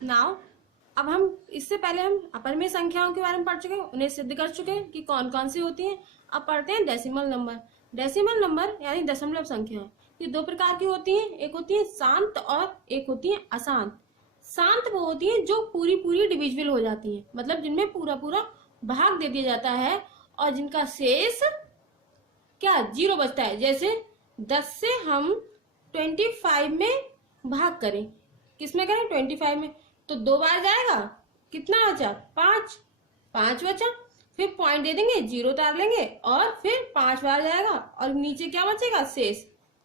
Now अब हम इससे पहले हम अपरिमेय संख्याओं के बारे में पढ़ चुके हैं, उन्हें सिद्ध कर चुके हैं कि कौन कौन सी होती हैं। अब पढ़ते हैं डेसिमल नंबर। डेसिमल नंबर यानी दशमलव संख्याएं, ये दो प्रकार की होती हैं, एक होती है शांत और एक होती है अशांत। शांत वो होती है जो पूरी पूरी डिविजिबल हो जाती है, मतलब जिनमें पूरा पूरा भाग दे दिया जाता है और जिनका शेष क्या जीरो बचता है। जैसे 10 से हम 25 में भाग करें, किसमें करें 25 में, तो 2 बार जाएगा, कितना बचा 5, 5 बचा, फिर पॉइंट दे देंगे, जीरो उतार लेंगे और फिर 5 बार जाएगा और नीचे क्या बचेगा शेष,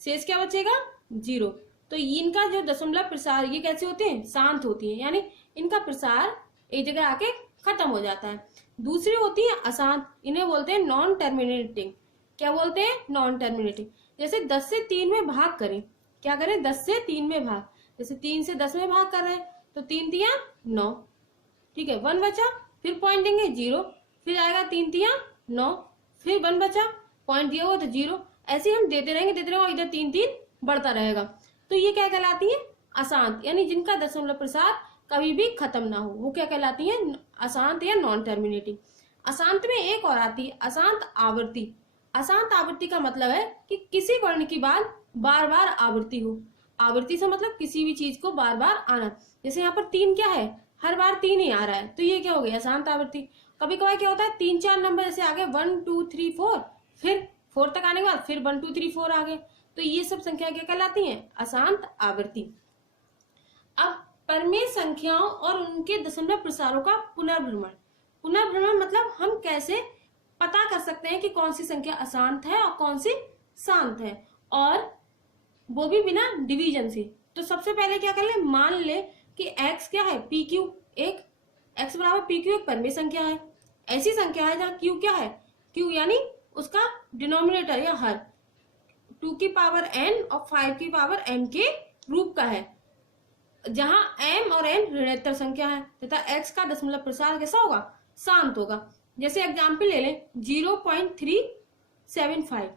शेष क्या बचेगा जीरो। तो इनका जो दशमलव प्रसार ये कैसे होते हैं, शांत होती है, यानी इनका प्रसार एक जगह आके खत्म हो जाता है। दूसरी होती है अशांत, इन्हें बोलते हैं नॉन टर्मिनेटिंग। क्या बोलते हैं, नॉन टर्मिनेटिंग। जैसे 10 से 3 में भाग करें, क्या करें 10 से 3 में भाग, जैसे 3 से 10 में भाग कर रहे हैं तो 3 तिया 9, ठीक है 1 बचा, फिर पॉइंट देंगे जीरो, फिर आएगा 3 तिया 9, फिर 1 बचा, पॉइंट दिया हुआ तो जीरो। ऐसे हम देते रहेंगे और इधर 3 3 बढ़ता रहेगा। तो ये क्या कहलाती है, अशांत, यानी जिनका दशमलव प्रसार कभी भी खत्म ना हो, वो क्या कहलाती है, अशांत या नॉन टर्मिनेटिंग। अशांत में एक और आती है अशांत आवृत्ति। अशांत आवृत्ति का मतलब है कि किसी वर्ण की बाद बार बार आवृत्ति हो। आवृत्ति से मतलब किसी भी चीज को बार बार आना। जैसे यहाँ पर 3 क्या है, हर बार 3 ही आ रहा है, तो ये क्या हो गया अशांत आवृत्ति। कभी कभार क्या होता है 3 4 नंबर जैसे आ गए 1 2 3 4, फिर 4 तक आने के बाद फिर 1 2 3 4 आ गए, तो ये सब संख्या क्या कहलाती है, अशांत आवृत्ति। अब परिमेय संख्याओं और उनके दशमलव प्रसारों का पुनर्भ्रमण। पुनर्भ्रमण मतलब हम कैसे पता कर सकते हैं कि कौन सी संख्या अशांत है और कौन सी शांत है, और वो भी बिना डिवीजन से। तो सबसे पहले क्या कर ले, मान ले कि x क्या है, पी क्यू, एक x बराबर पी क्यू एक परिमेय संख्या है। ऐसी संख्या है जहाँ q क्या है, q यानी उसका डिनोमिनेटर या हर 2 की पावर n और 5 की पावर m के रूप का है, जहां m और n ऋणात्मक संख्या है तथा x का दशमलव प्रसार कैसा होगा, शांत होगा। जैसे एग्जाम्पल ले लें 0.375,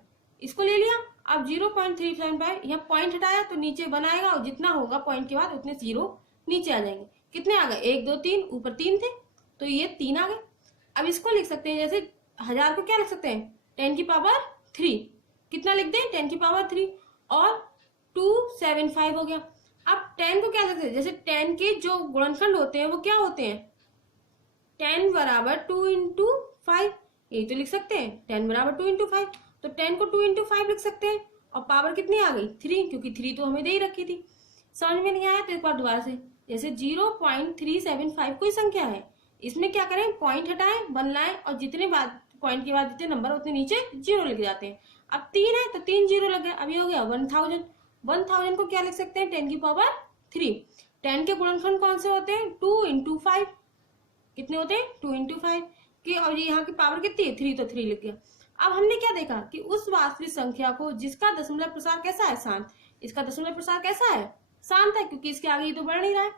इसको ले लिया। अब 0.375 यहाँ पॉइंट हटाया तो नीचे बनाएगा और जितना होगा पॉइंट के बाद उतने जीरो नीचे आ जाएंगे। कितने आ गए, 1 2 3, ऊपर 3 थे तो ये 3 आ गए। अब इसको लिख सकते हैं, जैसे 1000 को क्या लिख सकते हैं 10 की पावर 3, कितना लिख दें 10 की पावर 3, और 275 हो गया। अब 10 को क्या लिखते हैं, जैसे 10 के जो गुणनखंड होते हैं वो क्या होते हैं, 10 बराबर 2 इंटू 5, यही तो लिख सकते हैं 10 बराबर 2 इंटू 5, तो 10 को 2 इंटू 5 लिख सकते हैं। और पावर कितनी आ गई 3, क्योंकि 3 तो हमें दे ही रखी थी। समझ में नहीं आया तो एक बार दोबारा से, जैसे 0.375 कोई संख्या है, इसमें क्या करें पॉइंट हटाएं, 1 लाएं और जितने बाद पॉइंट के बाद जितने नंबर उतने नीचे जीरो लिख जाते हैं। अब 3 है तो 3 जीरो लग गए, अब ये हो गया 1000। 1000 को क्या लिख सकते हैं 10 की पावर 3। 10 के गुणनखंड कौन से होते हैं 2 इंटू 5, कितने होते हैं 2 इंटू 5 की, और यहाँ की पावर कितनी है 3, तो 3 लिख गया। अब हमने क्या देखा कि उस वास्तविक संख्या को जिसका दशमलव प्रसार कैसा है, शांत, इसका दशमलव प्रसार कैसा है, शांत है, क्योंकि इसके आगे ये तो बढ़ नहीं रहा है,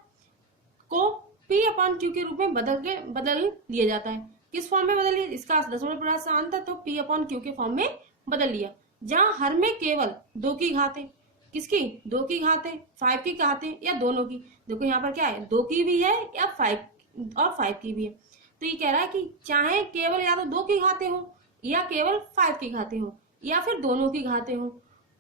को P/Q के रूप में बदल लिया जाता है। किस फॉर्म में बदल लिया, इसका दशमलव प्रसार शांत है तो P/Q के फॉर्म में बदल लिया, जहां हर में केवल 2 की घात है, किसकी 2 की घात है, 5 की घात है या दोनों की। देखो यहाँ पर क्या है 2 की भी है या 5 की भी है। तो ये कह रहा है कि चाहे केवल या तो 2 की घातें हो या केवल 5 की घातें हो या फिर दोनों की घातें हो,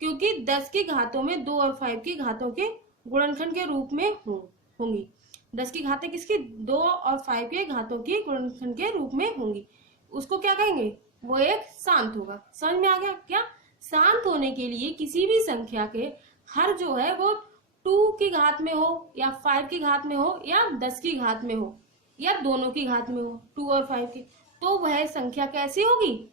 क्योंकि 10 की घातों में 2 और 5 की घातों के गुणनखंड के रूप में होंगी। 10 की घातें किसकी 2 और 5 के घातों की गुणनखंड के रूप में होंगी, उसको क्या कहेंगे, वो एक शांत होगा। समझ में आ गया क्या, शांत होने के लिए किसी भी संख्या के हर जो है वो 2 की घात में हो या 5 की घात में हो या 10 की घात में हो या दोनों की घात में हो 2 और 5 की, तो वह संख्या कैसी होगी,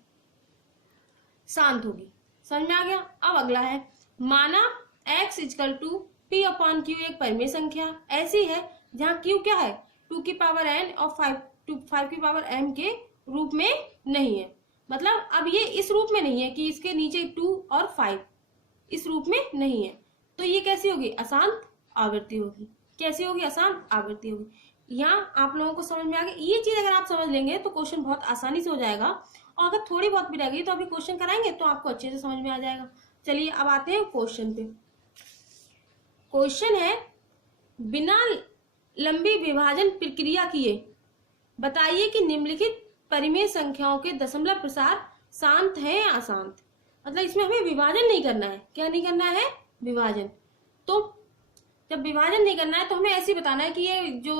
शांत होगी। समझ में आ गया। अब अगला है, माना x इजकल टू P/Q एक परिमेय संख्या ऐसी है जहाँ q क्या है 2 की पावर n और 5 की पावर m के रूप में नहीं है। मतलब अब ये इस रूप में नहीं है कि इसके नीचे 2 और 5 इस रूप में नहीं है, तो ये कैसी होगी, अशांत आवृत्ति होगी। कैसी होगी, अशांत आवृत्ति होगी। यहाँ आप लोगों को समझ में आ गया। ये चीज अगर आप समझ लेंगे तो क्वेश्चन बहुत आसानी से हो जाएगा, और अगर थोड़ी बहुत भी रह गई तो अभी क्वेश्चन कराएंगे तो आपको अच्छे से समझ में आ जाएगा। चलिए अब आते हैं क्वेश्चन पे। क्वेश्चन है, बिना लंबी विभाजन प्रक्रिया किए, बताइए कि निम्नलिखित परिमेय संख्याओं के दशमलव प्रसार शांत है या अशांत। मतलब इसमें हमें विभाजन नहीं करना है। क्या नहीं करना है? विभाजन। तो जब विभाजन नहीं करना है तो हमें ऐसे बताना है कि ये जो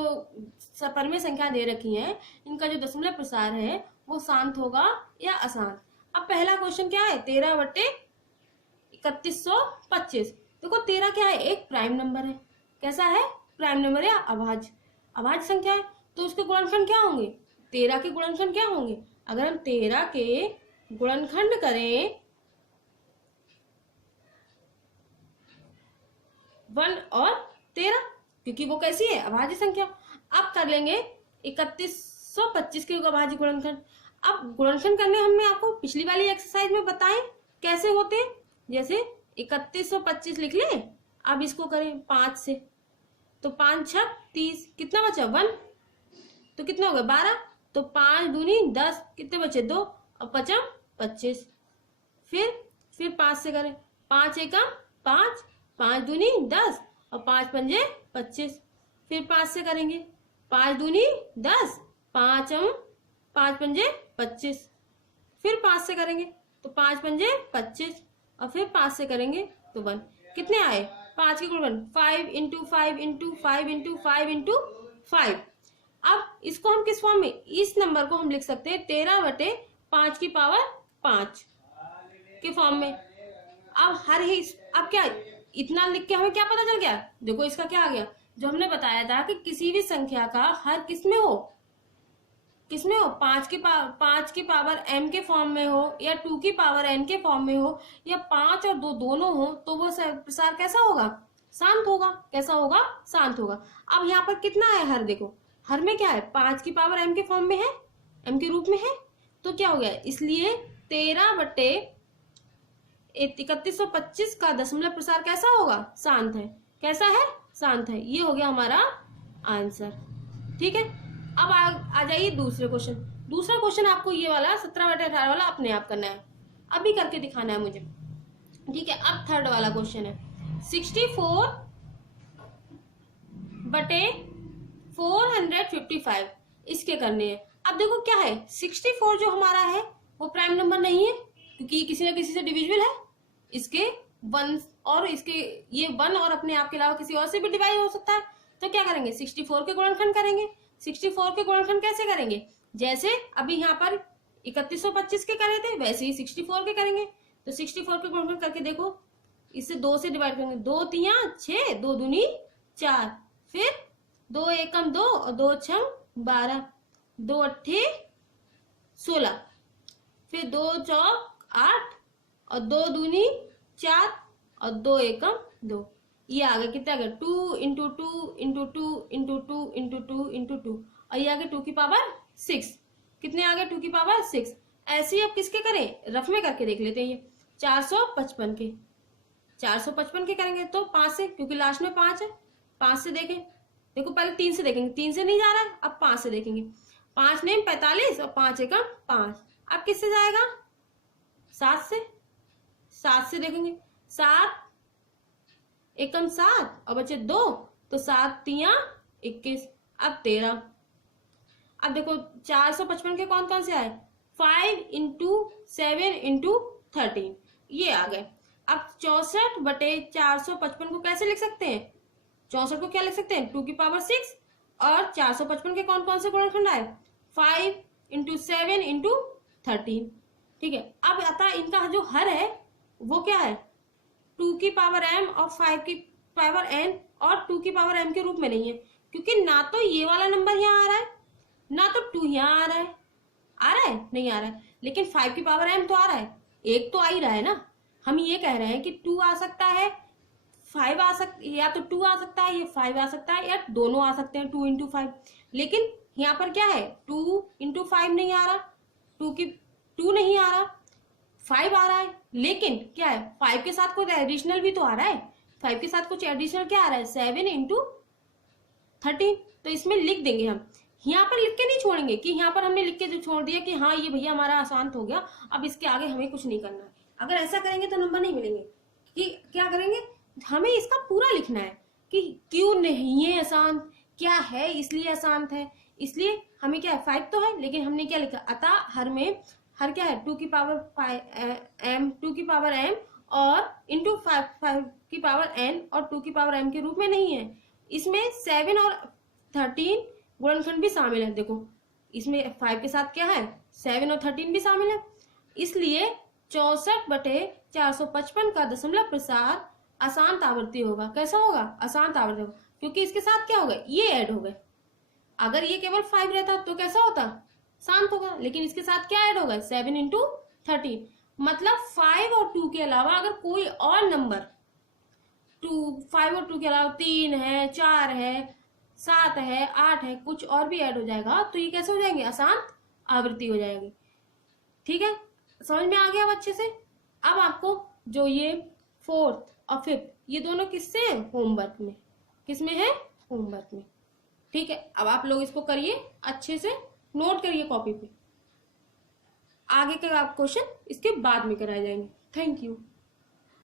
परिमेय संख्या दे रखी है इनका जो दशमलव प्रसार है वो शांत होगा या अशांत। अब पहला क्वेश्चन क्या है? 13/3125। देखो 13 क्या है? एक प्राइम नंबर है। कैसा है? प्राइम नंबर या अभाज्य संख्या है। तो उसके गुणनखंड क्या होंगे? 13 के गुणनखंड क्या होंगे? अगर हम 13 के गुणनखंड करें 1 और 13, क्योंकि वो कैसी है? अभाज्य संख्या। अब कर लेंगे 3125 के अभाज्य गुणनखंड। अब गुणनखंड करने हमने आपको पिछली वाली एक्सरसाइज में बताए कैसे होते हैं। जैसे 3125 लिख लें, अब इसको करें 5 से, तो 5 6 30, कितना बचा? 1, तो कितना होगा? 12, तो 5 दूनी 10, कितने बचे? 2, और 5 25। फिर 5 से करें, 5 एकम 5, 5 दूनी 10 और 5 पंजे 25। फिर 5 से करेंगे, 5 दूनी 10, 5 पंजे 25। फिर 5 से करेंगे तो 5 पंजे 25 और फिर 5 से करेंगे तो 1। कितने आए? 5 के गुणनखंड 5 इंटू 5 इंटू 5 इंटू 5 इंटू 5। अब इसको हम किस फॉर्म में? इस नंबर को हम लिख सकते हैं 13/5 की पावर 5 के फॉर्म में। अब अब क्या इतना लिख के हमें क्या पता चल गया? देखो इसका क्या आ गया, जो हमने बताया था कि किसी भी संख्या का हर किस में हो? 5 की पावर m के फॉर्म में हो या 2 की पावर n के फॉर्म में हो या 5 और 2 दोनों हो, तो वो प्रसार कैसा होगा? शांत होगा। कैसा होगा? शांत होगा। अब यहाँ पर कितना है हर? देखो हर में क्या है? 5 की पावर m के फॉर्म में है, m के रूप में है, तो क्या हो गया? इसलिए 13/3125 का दशमलव प्रसार कैसा होगा? शांत है। कैसा है? शांत है। ये हो गया हमारा आंसर। ठीक है, अब आ जाइए दूसरे क्वेश्चन। दूसरा क्वेश्चन आपको ये वाला 17/18 वाला अपने आप करना है, अभी करके दिखाना है मुझे। ठीक है, अब थर्ड वाला क्वेश्चन है 64/455, इसके करने हैं। अब देखो क्या है, 64 जो हमारा है वो प्राइम नंबर नहीं है, क्योंकि किसी ना किसी से डिविजिबल है। इसके 1 और इसके ये 1 और अपने आप के अलावा किसी और से भी डिवाइड हो सकता है। तो क्या करेंगे? 64 के गुणनखंड करेंगे। 64 के गुणनखंड कैसे करेंगे? जैसे अभी यहाँ पर 3125 के करे थे वैसे ही 64 के करेंगे। तो 64 के गुणनखंड करके देखो, इससे 2 से डिवाइड करेंगे, 2 3 6, 2 दूनी 4, फिर 2 एकम 2 और 2 छम 12, 2 अट्ठे 16, फिर 2 चौक 8 और 2 दूनी 4 और 2 एकम 2। ये आ गया कितना? आ गया 2 into 2 into 2 into 2 into 2 into 2, और ये आ गया 2 की पावर 6। कितने आ गए? 2 की पावर 6। ऐसे ही अब किसके करें? रफ में करके देख लेते हैं। ये 455 के, 455 के करेंगे तो 5 से, क्योंकि लास्ट में 5 है, 5 से देखें। देखो पहले 3 से देखेंगे, 3 से नहीं जा रहा है, अब 5 से देखेंगे। 5 ने 45 और 5 एकम 5। अब किससे जाएगा? 7 से। 7 से देखेंगे, 7 एकम 7 और बचे 2, तो 7 3 21, अब 13। अब देखो 455 के कौन कौन से आए? 5 इंटू 7 इंटू 13, ये आ गए। अब 64/455 को कैसे लिख सकते हैं? 64 को क्या लिख सकते हैं? 2 की पावर 6, और 455 के कौन कौन से गुणनखंड आए? 5 इंटू 7 इंटू 13। ठीक है, अब आता इनका जो हर है वो क्या है? 2 की पावर m और 5 की पावर n, और 2 की पावर m के रूप में नहीं है, क्योंकि ना तो ये वाला नंबर यहाँ आ रहा है ना तो 2 यहाँ आ रहा है। आ रहा है? नहीं आ रहा है। लेकिन 5 की पावर m तो आ रहा है, एक तो आ ही रहा है ना। हम ये कह रहे हैं कि 2 आ सकता है, 5 आ सकता, या तो 2 आ सकता है, या 5 आ सकता है, या दोनों आ सकते हैं 2 इंटू 5। लेकिन यहाँ पर क्या है? 2 इंटू 5 नहीं आ रहा, 2 नहीं आ रहा, 5 आ रहा है। लेकिन क्या है? 5 के साथ कुछ एडिशनल भी तो आ रहा है। 5 के साथ कुछ एडिशनल क्या आ रहा है? 7 इंटू 13। तो इसमें लिख देंगे हम, यहाँ पर लिख के नहीं छोड़ेंगे कि यहाँ पर हमने लिख के जो छोड़ दिया कि हाँ ये भैया हमारा आसान हो गया, अब इसके आगे हमें कुछ नहीं करना है। अगर ऐसा करेंगे तो नंबर नहीं मिलेंगे। कि क्या करेंगे? हमें इसका पूरा लिखना है कि क्यों नहीं है आसान, क्या है इसलिए अशांत है, इसलिए हमें क्या है 5 तो है, लेकिन हमने क्या लिखा, अतः हर क्या है 2 की पावर m और इंटू 5 की पावर n और 2 की पावर m के रूप में नहीं है। इसमें 7 और 13 गुणनखंड भी शामिल है। देखो इसमें 5 के साथ क्या है 7 और 13 भी शामिल है, इसलिए 64/455 का दशमलव प्रसार अशांत आवृत्ति होगा। कैसा होगा, अशांत आवृत्ति होगा, क्योंकि इसके साथ क्या होगा, ये ऐड हो गए। अगर ये केवल 5 रहता तो कैसा होता, शांत होगा, लेकिन इसके साथ क्या ऐड होगा 7 इंटू 13, मतलब 5 और 2 के अलावा अगर कोई और नंबर 5 और 2 के अलावा 3 है, 4 है, 7 है, 8 है, कुछ और भी ऐड हो जाएगा तो ये कैसे हो जाएंगे, अशांत आवृत्ति हो जाएगी। ठीक है, समझ में आ गया अब अच्छे से। अब आपको जो ये 4th और 5th ये दोनों किससे है, होमवर्क में, किसमें है, होमवर्क में। ठीक है, अब आप लोग इसको करिए अच्छे से, नोट करिए कॉपी पे, आगे के आप क्वेश्चन इसके बाद में कराए जाएंगे। Thank you.